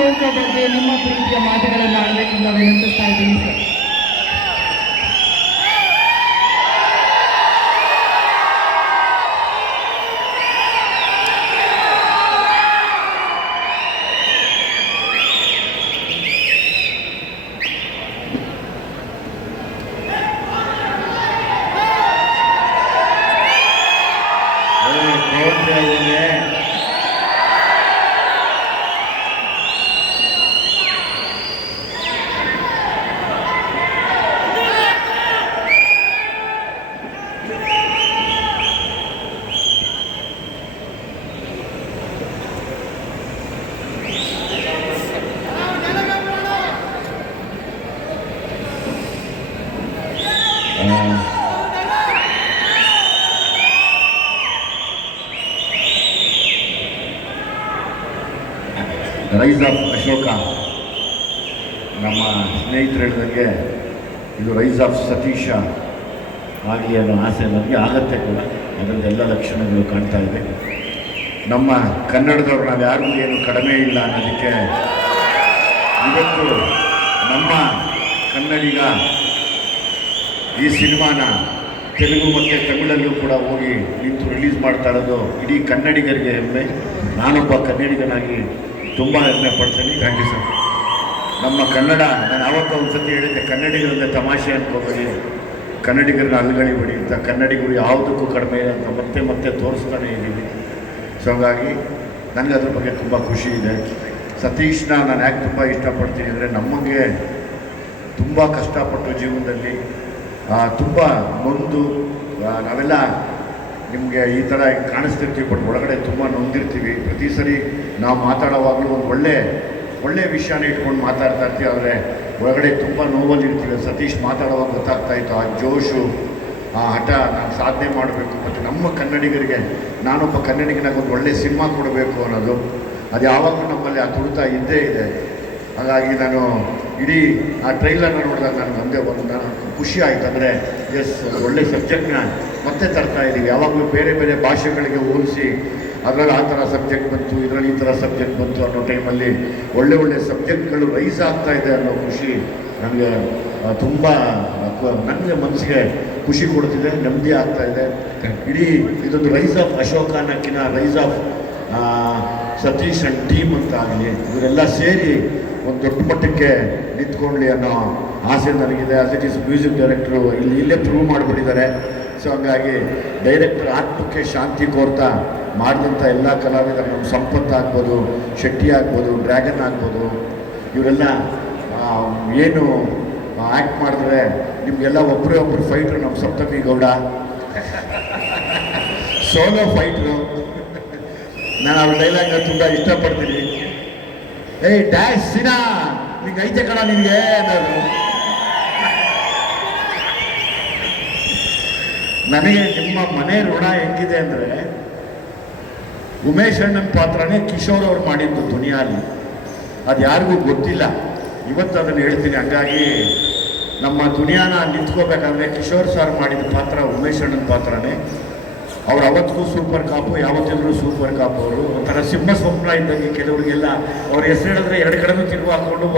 ಅಶೋಕ್ ಬಗ್ಗೆ ನಿಮ್ಮ ಪ್ರೀತಿಯ ಮಾತುಗಳನ್ನು ಆಡಬೇಕೆಂದು ವಿನಂತಿಸ್ತಾ ಇದ್ದೀನಿ ಸರ್. ರೈಸ್ ಆಫ್ ಅಶೋಕ ನಮ್ಮ ಸ್ನೇಹಿತರು ಹೇಳಿದಂಗೆ ಇದು ರೈಸ್ ಆಫ್ ಸತೀಶ ಆಗಲಿ ಅನ್ನೋ ಆಸೆ ನನಗೆ ಆಗತ್ತೆ ಕೂಡ. ಅದರದ್ದೆಲ್ಲ ಲಕ್ಷಣಗಳು ಕಾಣ್ತಾ ಇದೆ. ನಮ್ಮ ಕನ್ನಡದವ್ರು ನಾವು ಯಾರಿಗೂ ಏನು ಕಡಿಮೆ ಇಲ್ಲ ಅನ್ನೋದಕ್ಕೆ ಇವತ್ತು ನಮ್ಮ ಕನ್ನಡಿಗ ಈ ಸಿನಿಮಾನ ತೆಲುಗು ಮತ್ತು ತಮಿಳಲ್ಲೂ ಕೂಡ ಹೋಗಿ ನಿಂತು ರಿಲೀಸ್ ಮಾಡ್ತಾ ಇರೋದು ಇಡೀ ಕನ್ನಡಿಗರಿಗೆ ಹೆಮ್ಮೆ. ನಾನೊಬ್ಬ ಕನ್ನಡಿಗನಾಗಿ ತುಂಬ ಹೆಮ್ಮೆ ಪಡ್ತೀನಿ. Thank you sir. ನಮ್ಮ ಕನ್ನಡ, ನಾನು ಆವತ್ತು ಒಂದು ಸತಿ ಹೇಳಿದ್ದೆ, ಕನ್ನಡಿಗರಲ್ಲೇ ತಮಾಷೆ ಅನ್ಕೋಬೇಡಿ, ಕನ್ನಡಿಗರನ್ನ ಅಲ್ಗಳಿಬೇಡಿ ಅಂತ. ಕನ್ನಡಿಗರು ಯಾವುದಕ್ಕೂ ಕಡಿಮೆ ಅಂತ ಮತ್ತೆ ಮತ್ತೆ ತೋರಿಸ್ತಾನೆ ಇದ್ದೀವಿ. ಸೊ ಹಾಗಾಗಿ ನನಗೆ ಅದ್ರ ಬಗ್ಗೆ ತುಂಬ ಖುಷಿ ಇದೆ. ಸತೀಶ್ನ ನಾನು ಯಾಕೆ ತುಂಬ ಇಷ್ಟಪಡ್ತೀನಿ ಅಂದರೆ, ನಮಗೆ ತುಂಬ ಕಷ್ಟಪಟ್ಟು ಜೀವನದಲ್ಲಿ ತುಂಬ ನೊಂದು ನಾವೆಲ್ಲ ನಿಮಗೆ ಈ ಥರ ಕಾಣಿಸ್ತಿರ್ತೀವಿ, ಬಟ್ ಒಳಗಡೆ ತುಂಬ ನೊಂದಿರ್ತೀವಿ. ಪ್ರತಿ ಸರಿ ನಾವು ಮಾತಾಡೋವಾಗಲೂ ಒಂದು ಒಳ್ಳೆ ವಿಷಯನ ಇಟ್ಕೊಂಡು ಮಾತಾಡ್ತಾ ಇರ್ತೀವಿ, ಆದರೆ ಒಳಗಡೆ ತುಂಬ ನೋವಲ್ಲಿರ್ತೀವಿ. ಸತೀಶ್ ಮಾತಾಡುವಾಗ ಗೊತ್ತಾಗ್ತಾಯಿತ್ತು ಆ ಜೋಶು, ಆ ಹಠ, ನಾನು ಸಾಧನೆ ಮಾಡಬೇಕು ಮತ್ತು ನಮ್ಮ ಕನ್ನಡಿಗರಿಗೆ ನಾನೊಬ್ಬ ಕನ್ನಡಿಗನಾಗ ಒಂದು ಒಳ್ಳೆಯ ಸಿನಿಮಾ ಕೊಡಬೇಕು ಅನ್ನೋದು ಅದು ಯಾವಾಗಲೂ ನಮ್ಮಲ್ಲಿ ಆ ತುಡಿತ ಇದ್ದೇ ಇದೆ. ಹಾಗಾಗಿ ನಾನು ಇಡೀ ಆ ಟ್ರೈಲರ್ನ ನೋಡಿದಾಗ ನನಗೆ ಒಂದೇ ನಾನು ಖುಷಿ ಆಯಿತು. ಅಂದರೆ ಎಸ್, ಒಳ್ಳೆ ಸಬ್ಜೆಕ್ಟ್ನ ಮತ್ತೆ ತರ್ತಾ ಇದ್ದೀವಿ. ಯಾವಾಗಲೂ ಬೇರೆ ಬೇರೆ ಭಾಷೆಗಳಿಗೆ ಹೋಲಿಸಿ ಅದರಲ್ಲಿ ಆ ಥರ ಸಬ್ಜೆಕ್ಟ್ ಬಂತು, ಇದರಲ್ಲಿ ಈ ಥರ ಸಬ್ಜೆಕ್ಟ್ ಬಂತು ಅನ್ನೋ ಟೈಮಲ್ಲಿ ಒಳ್ಳೆ ಸಬ್ಜೆಕ್ಟ್ಗಳು ರೈಸ್ ಆಗ್ತಾ ಇದೆ ಅನ್ನೋ ಖುಷಿ ನನಗೆ ತುಂಬ ನನಗೆ ಮನಸ್ಸಿಗೆ ಖುಷಿ ಕೊಡ್ತಿದೆ, ನೆಮ್ಮದಿ ಆಗ್ತಾ ಇದೆ. ಇಡೀ ಇದೊಂದು ರೈಸ್ ಆಫ್ ಅಶೋಕ ಅನ್ನೋಕ್ಕಿಂತ rise of Satish and team ಅಂತ ಆಗಲಿ, ಇವರೆಲ್ಲ ಸೇರಿ ಒಂದು ದೊಡ್ಡ ಮಟ್ಟಕ್ಕೆ ನಿಂತ್ಕೊಳ್ಳಿ ಅನ್ನೋ ಆಸೆ ನನಗಿದೆ. As it is music director ಇಲ್ಲೇ ಪ್ರೂವ್ ಮಾಡಿಬಿಟ್ಟಿದ್ದಾರೆ. ಸೊ ಹಂಗಾಗಿ ಡೈರೆಕ್ಟರ್ ಆತ್ಮಕ್ಕೆ ಶಾಂತಿ ಕೋರ್ತಾ ಮಾಡಿದಂಥ ಎಲ್ಲ ಕಲಾವಿದರು, ನಮ್ಮ ಸಂಪತ್ ಆಗ್ಬೋದು, ಶೆಟ್ಟಿ ಆಗ್ಬೋದು, ಡ್ರ್ಯಾಗನ್ ಆಗ್ಬೋದು, ಇವರೆಲ್ಲ ಏನು ಆ್ಯಕ್ಟ್ ಮಾಡಿದ್ರೆ ನಿಮಗೆಲ್ಲ ಒಬ್ಬರು ಫೈಟ್ರು. ನಮ್ಮ ಸಪ್ತಮಿ ಗೌಡ ಸೋಲೋ ಫೈಟ್ರು. ನಾನು ಅವ್ರ ಡೈಲಾಗ್ನ ತುಂಬ ಇಷ್ಟಪಡ್ತೀನಿ. ಏಯ್ ಡ್ಯಾಶ್ ಸಿನಾ, ನಿಂಗೆ ಐತೆ ಕಣ ನಿನಗೆ ಅನ್ನೋದು. ನನಗೆ ನಿಮ್ಮ ಮನೆ ಋಣ ಹೆಂಗಿದೆ ಅಂದರೆ, ಉಮೇಶ್ ಅಣ್ಣನ ಪಾತ್ರನೇ ಕಿಶೋರ್ ಅವ್ರು ಮಾಡಿದ್ದು ದುನಿಯಾಲಿ, ಅದು ಯಾರಿಗೂ ಗೊತ್ತಿಲ್ಲ. ಇವತ್ತು ಅದನ್ನು ಹೇಳ್ತೀನಿ. ಹಂಗಾಗಿ ನಮ್ಮ ದುನಿಯಾನ ನಿಂತ್ಕೋಬೇಕಾದ್ರೆ ಕಿಶೋರ್ ಸರ್ ಮಾಡಿದ ಪಾತ್ರ ಉಮೇಶ್ ಅಣ್ಣನ ಪಾತ್ರನೇ. ಅವ್ರು ಅವತ್ತಿಗೂ ಸೂಪರ್ ಕಾಪು, ಯಾವತ್ತಿದ್ರು ಸೂಪರ್ ಕಾಪು. ಅವರು ಒಂಥರ ಸಿಂಹ ಸ್ವಪ್ನ ಇದ್ದಂಗೆ. ಕೆಲವರಿಗೆಲ್ಲ ಅವ್ರ ಹೆಸರು ಹೇಳಿದ್ರೆ ಎರಡು ಕಡೆನೂ ತಿರುಗಿ ಹಾಕ್ಕೊಂಡು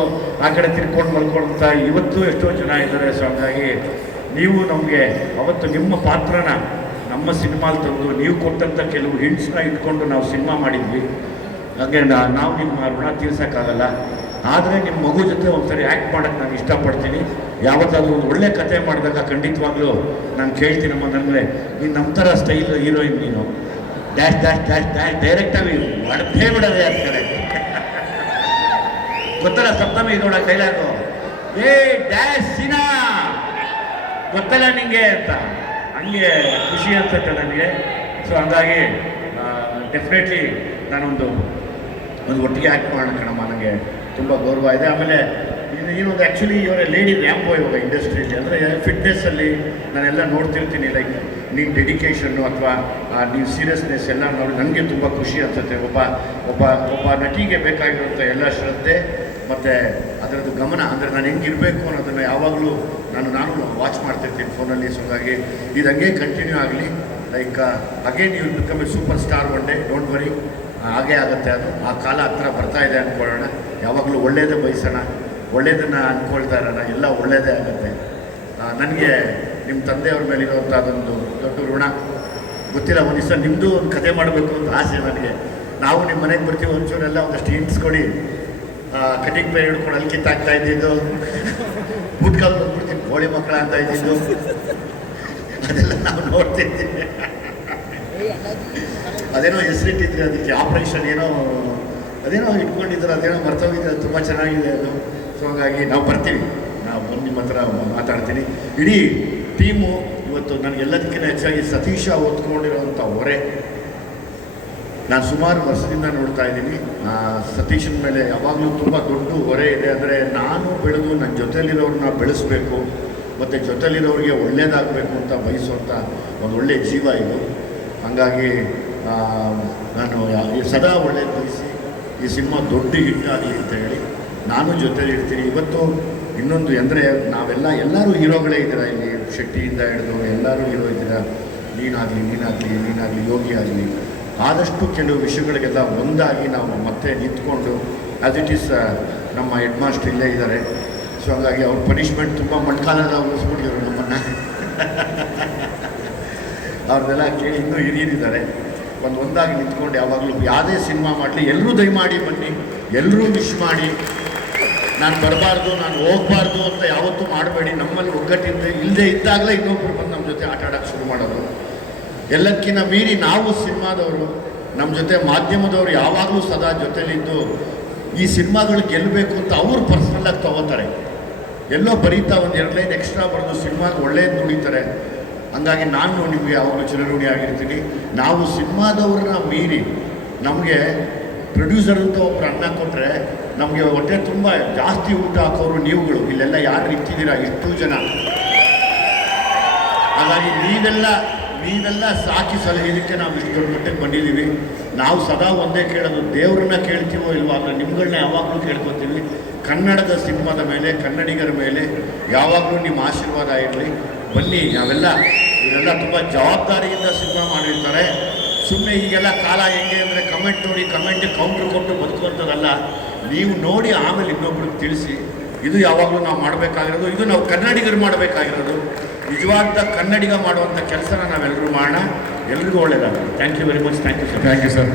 ಆ ಕಡೆ ತಿರ್ಕೊಂಡು ಮಲ್ಕೊಂತ ಇವತ್ತು ಎಷ್ಟೋ ಜನ ಇದ್ದಾರೆ. ಸೊ ಹಾಗಾಗಿ ನೀವು ನಮಗೆ ಅವತ್ತು ನಿಮ್ಮ ಪಾತ್ರನ ನಮ್ಮ ಸಿನಿಮಾಲ್ ತಂದು ನೀವು ಕೊಟ್ಟಂಥ ಕೆಲವು ಹಿಂಟ್ಸ್ನ ಇಟ್ಕೊಂಡು ನಾವು ಸಿನಿಮಾ ಮಾಡಿದ್ವಿ. ಹಾಗೆ ನಾವು ನಿಮ್ಮ ಋಣ ತೀರ್ಸೋಕ್ಕಾಗಲ್ಲ. ಆದರೆ ನಿಮ್ಮ ಮಗು ಜೊತೆ ಒಂದ್ಸರಿ ಆ್ಯಕ್ಟ್ ಮಾಡೋಕ್ಕೆ ನಾನು ಇಷ್ಟಪಡ್ತೀನಿ. ಯಾವತ್ತಾದರೂ ಒಂದು ಒಳ್ಳೆ ಕತೆ ಮಾಡಿದಾಗ ಖಂಡಿತವಾಗ್ಲೂ ನಾನು ಕೇಳ್ತೀನಮ್ಮ, ನನಗೆ ನೀನು ನಮ್ಮ ಥರ ಸ್ಟೈಲ್ ಹೀರೋಯಿನ್, ನೀನು ಡ್ಯಾಶ್ ಡ್ಯಾಶ್ ಡ್ಯಾಶ್ ಡ್ಯಾಶ್ ಡೈರೆಕ್ಟಾಗಿ ಹೊಡೆದೇ ಬಿಡೋದೆ ಅಂತ ಕಡೆ ಗೊತ್ತಲ್ಲ ಸಪ್ತಮಿ ಗೌಡ ಡೈಲಾಗು, ಏ ಡ್ಯಾಶ್ ಸಿನಾ ಗೊತ್ತಲ್ಲ ನಿಂಗೆ ಅಂತ. ಹಂಗೆ ಖುಷಿ ಅನ್ಸುತ್ತೆ ನನಗೆ. ಸೊ ಹಂಗಾಗಿ ಡೆಫಿನೆಟ್ಲಿ ನಾನೊಂದು ಒಟ್ಟಿಗೆ ಆ್ಯಕ್ಟ್ ಮಾಡೋಣ ಕಣಮ್ಮ, ನನಗೆ ತುಂಬ ಗೌರವ ಇದೆ. ಆಮೇಲೆ ಇನ್ನೊಂದು ಆ್ಯಕ್ಚುಲಿ ಇವರ ಲೇಡಿ ರ್ಯಾಂಪೋ ಇವಾಗ ಇಂಡಸ್ಟ್ರಿಯಲ್ಲಿ, ಅಂದರೆ ಫಿಟ್ನೆಸ್ಸಲ್ಲಿ ನಾನೆಲ್ಲ ನೋಡ್ತಿರ್ತೀನಿ. ಲೈಕ್ ನೀನು ಡೆಡಿಕೇಶನ್ನು ಅಥವಾ ನೀವು ಸೀರಿಯಸ್ನೆಸ್ ಎಲ್ಲ ನೋಡಿ ನನಗೆ ತುಂಬ ಖುಷಿ ಅನಿಸುತ್ತೆ. ಒಬ್ಬ ನಟಿಗೆ ಬೇಕಾಗಿರುವಂಥ ಎಲ್ಲ ಶ್ರದ್ಧೆ ಮತ್ತು ಅದರದ್ದು ಗಮನ, ಅಂದರೆ ನಾನು ಹೆಂಗಿರಬೇಕು ಅನ್ನೋದನ್ನು ಯಾವಾಗಲೂ ನಾನು ವಾಚ್ ಮಾಡ್ತಿರ್ತೀನಿ ಫೋನಲ್ಲಿ. ಸೊ ಹಾಗಾಗಿ ಇದು ಹಂಗೆ ಕಂಟಿನ್ಯೂ ಆಗಲಿ. Like again you will become a super star one day, don't worry. ಹಾಗೇ ಆಗುತ್ತೆ. ಅದು ಆ ಕಾಲ ಹತ್ರ ಬರ್ತಾ ಇದೆ ಅಂದ್ಕೊಳ್ಳೋಣ. ಯಾವಾಗಲೂ ಒಳ್ಳೇದೇ ಬಯಸೋಣ, ಒಳ್ಳೇದನ್ನು ಅಂದ್ಕೊಳ್ತಾ ಇರೋಣ, ಎಲ್ಲ ಒಳ್ಳೇದೇ ಆಗುತ್ತೆ. ನನಗೆ ನಿಮ್ಮ ತಂದೆಯವ್ರ ಮೇಲಿರುವಂಥ ಅದೊಂದು ದೊಡ್ಡ ಋಣ. ಗೊತ್ತಿಲ್ಲ, ಒಂದು ದಿವಸ ನಿಮ್ಮದು ಒಂದು ಕತೆ ಮಾಡಬೇಕು ಅಂತ ಆಸೆ ನನಗೆ. ನಾವು ನಿಮ್ಮ ಮನೆಗೆ ಬರ್ತೀವಿ, ಒಂಚೂರೆಲ್ಲ ಒಂದಷ್ಟು ಹಿಂಟ್ಸ್ ಕೊಡಿ. ಕಟಿಂಗ್ ಪೇರ್ ಹಿಡ್ಕೊಂಡು ಅಲ್ಲಿ ಕಿತ್ತಾಗ್ತಾ ಇದ್ದಿದ್ದು, ಬುಟ್ಕಾಲ್ ಬಂದ್ಬಿಡ್ತೀನಿ ಕೋಳಿ ಮಕ್ಕಳ ಅಂತ ಇದ್ದಿದ್ದು, ಅದೆಲ್ಲ ನಾವು ನೋಡ್ತಿದ್ದೀವಿ. ಅದೇನೋ ಹೆಸರಿಟ್ಟಿದ್ರೆ ಅದಕ್ಕೆ ಆಪ್ರೇಷನ್ ಏನೋ ಅದೇನೋ ಇಟ್ಕೊಂಡಿದ್ರೆ, ಅದೇನೋ ಮರ್ತೋಗಿದ್ರೆ, ತುಂಬ ಚೆನ್ನಾಗಿದೆ ಅದು. ಸೊ ಹಾಗಾಗಿ ನಾವು ಬರ್ತೀವಿ, ನಾವು ಬಂದು ನಿಮ್ಮ ಹತ್ರ ಮಾತಾಡ್ತೀನಿ. ಇಡೀ ಟೀಮು ಇವತ್ತು ನನಗೆಲ್ಲದಕ್ಕಿಂತ ಹೆಚ್ಚಾಗಿ ಸತೀಶ ಹೊತ್ಕೊಂಡಿರೋವಂಥ ಹೊರೆ ನಾನು ಸುಮಾರು ವರ್ಷದಿಂದ ನೋಡ್ತಾ ಇದ್ದೀನಿ. ಸತೀಶನ ಮೇಲೆ ಯಾವಾಗಲೂ ತುಂಬ ದೊಡ್ಡ ಹೊರೆ ಇದೆ. ಅಂದರೆ ನಾನು ಬೆಳೆದು ನನ್ನ ಜೊತೆಲಿರೋರನ್ನ ಬೆಳೆಸಬೇಕು ಮತ್ತು ಜೊತೆಲಿರೋರಿಗೆ ಒಳ್ಳೆಯದಾಗಬೇಕು ಅಂತ ಬಯಸುವಂಥ ಒಂದು ಒಳ್ಳೆಯ ಜೀವ ಇದು. ಹಾಗಾಗಿ ನಾನು ಸದಾ ಒಳ್ಳೇದು ಬಯಸಿ ಈ ಸಿನಿಮಾ ದೊಡ್ಡ ಹಿಟ್ ಆಗಲಿ ಅಂತ ಹೇಳಿ ನಾನು ಜೊತೆಲಿ ಇರ್ತೀನಿ. ಇವತ್ತು ಇನ್ನೊಂದು ಅಂದರೆ ಎಲ್ಲರೂ ಹೀರೋಗಳೇ ಇದ್ದೀರಾ ಇಲ್ಲಿ, ಶೆಟ್ಟಿಯಿಂದ ಹಿಡಿದು ಎಲ್ಲರೂ ಹೀರೋ ಇದ್ದೀರಾ. ನೀನಾಗಲಿ ಯೋಗಿ ಆಗಲಿ, ಆದಷ್ಟು ಕೆಲವು ವಿಷಯಗಳಿಗೆಲ್ಲ ಒಂದಾಗಿ ನಾವು ಮತ್ತೆ ನಿಂತ್ಕೊಂಡು, ಆ್ಯಸ್ ಇಟ್ ಈಸ್ ನಮ್ಮ ಹೆಡ್ ಮಾಸ್ಟರ್ ಇಲ್ಲೇ ಇದ್ದಾರೆ. ಸೊ ಹಾಗಾಗಿ ಅವ್ರ ಪನಿಷ್ಮೆಂಟ್ ತುಂಬ ಮಣ್ಕಾಲೆಲ್ಲ ಉಳಿಸ್ಬಿಟ್ಟಿದ್ರು ನಮ್ಮನ್ನು. ಅವ್ರದ್ದೆಲ್ಲ ಕೇಳಿ ಇನ್ನೂ ಹಿರಿಯರಿದ್ದಾರೆ. ಒಂದಾಗಿ ನಿಂತ್ಕೊಂಡು ಯಾವಾಗಲೂ ಯಾವುದೇ ಸಿನಿಮಾ ಮಾಡಲಿ ಎಲ್ಲರೂ ದಯಮಾಡಿ ಬನ್ನಿ, ಎಲ್ಲರೂ ವಿಶ್ ಮಾಡಿ. ನಾನು ಬರಬಾರ್ದು, ನಾನು ಹೋಗಬಾರ್ದು ಅಂತ ಯಾವತ್ತೂ ಮಾಡಬೇಡಿ. ನಮ್ಮಲ್ಲಿ ಒಗ್ಗಟ್ಟಿಂದ ಇಲ್ಲದೆ ಇದ್ದಾಗಲೇ ಇನ್ನೊಬ್ಬರು ಬಂದು ನಮ್ಮ ಜೊತೆ ಆಟ ಆಡೋಕ್ಕೆ ಶುರು ಮಾಡೋದು. ಎಲ್ಲಕ್ಕಿಂತ ಮೀರಿ ನಾವು ಸಿನಿಮಾದವರು, ನಮ್ಮ ಜೊತೆ ಮಾಧ್ಯಮದವರು ಯಾವಾಗಲೂ ಸದಾ ಜೊತೆಲಿದ್ದು ಈ ಸಿನಿಮಾಗಳು ಗೆಲ್ಲಬೇಕು ಅಂತ ಅವರು ಪರ್ಸ್ನಲ್ಲಾಗಿ ತೊಗೋತಾರೆ. ಎಲ್ಲೋ ಬರೀತಾ ಒಂದು 2 ಲೈನ್ ಎಕ್ಸ್ಟ್ರಾ ಬರೆದು ಸಿನಿಮಾಗೆ ಒಳ್ಳೇದು ನುಡಿತಾರೆ. ಹಂಗಾಗಿ ನಾನು ನಿಮಗೆ ಯಾವಾಗಲೂ ಚಿರಋಣಿ ಆಗಿರ್ತೀನಿ. ನಾವು ಸಿನಿಮಾದವ್ರನ್ನ ಮೀರಿ ನಮಗೆ ಪ್ರೊಡ್ಯೂಸರ್ ಅಂತ ಒಬ್ಬರು ಅನ್ನ ಕೊಟ್ಟರೆ ನಮಗೆ ಹೊಟ್ಟೆ ತುಂಬ ಜಾಸ್ತಿ ಊಟ ಹಾಕೋರು ನೀವುಗಳು. ಇಲ್ಲೆಲ್ಲ ಯಾರು ಇರ್ತಿದ್ದೀರಾ ಇಷ್ಟು ಜನ. ಹಾಗಾಗಿ ನೀವೆಲ್ಲ ಸಾಕಿ ಸಲಹಿದಕ್ಕೆ ನಾವು ಇಷ್ಟು ದೊಡ್ಡ ಮಟ್ಟಿಗೆ ಬಂದಿದ್ದೀವಿ. ನಾವು ಸದಾ ಒಂದೇ ಕೇಳೋದು, ದೇವ್ರನ್ನ ಕೇಳ್ತೀವೋ ಇಲ್ವೋ, ಆದರೆ ನಿಮ್ಗಳನ್ನ ಯಾವಾಗಲೂ ಕೇಳ್ಕೊತೀವಿ. ಕನ್ನಡದ ಸಿನಿಮಾದ ಮೇಲೆ, ಕನ್ನಡಿಗರ ಮೇಲೆ ಯಾವಾಗಲೂ ನಿಮ್ಮ ಆಶೀರ್ವಾದ ಇರಲಿ. ಬನ್ನಿ, ಇವರೆಲ್ಲ ತುಂಬ ಜವಾಬ್ದಾರಿಯಿಂದ ಸಿನಿಮಾ ಮಾಡಿರ್ತಾರೆ. ಸುಮ್ಮನೆ ಈಗೆಲ್ಲ ಕಾಲ ಹೆಂಗೆ ಅಂದರೆ ಕಮೆಂಟ್ ನೋಡಿ ಕಮೆಂಟಿಗೆ ಕೌಂಟ್ರ್ ಕೊಟ್ಟು ಬದುಕುವಂಥದ್ದಲ್ಲ. ನೀವು ನೋಡಿ ಆಮೇಲೆ ಇನ್ನೊಬ್ರಿಗೆ ತಿಳಿಸಿ. ಇದು ಯಾವಾಗಲೂ ನಾವು ಮಾಡಬೇಕಾಗಿರೋದು, ಇದು ನಾವು ಕನ್ನಡಿಗರು ಮಾಡಬೇಕಾಗಿರೋದು. ನಿಜವಾದ ಕನ್ನಡಿಗ ಮಾಡುವಂಥ ಕೆಲಸನ ನಾವೆಲ್ಲರೂ ಮಾಡೋಣ. ಎಲ್ರಿಗೂ ಒಳ್ಳೆಯದಾಗಲಿ. Thank you very much. Thank you sir.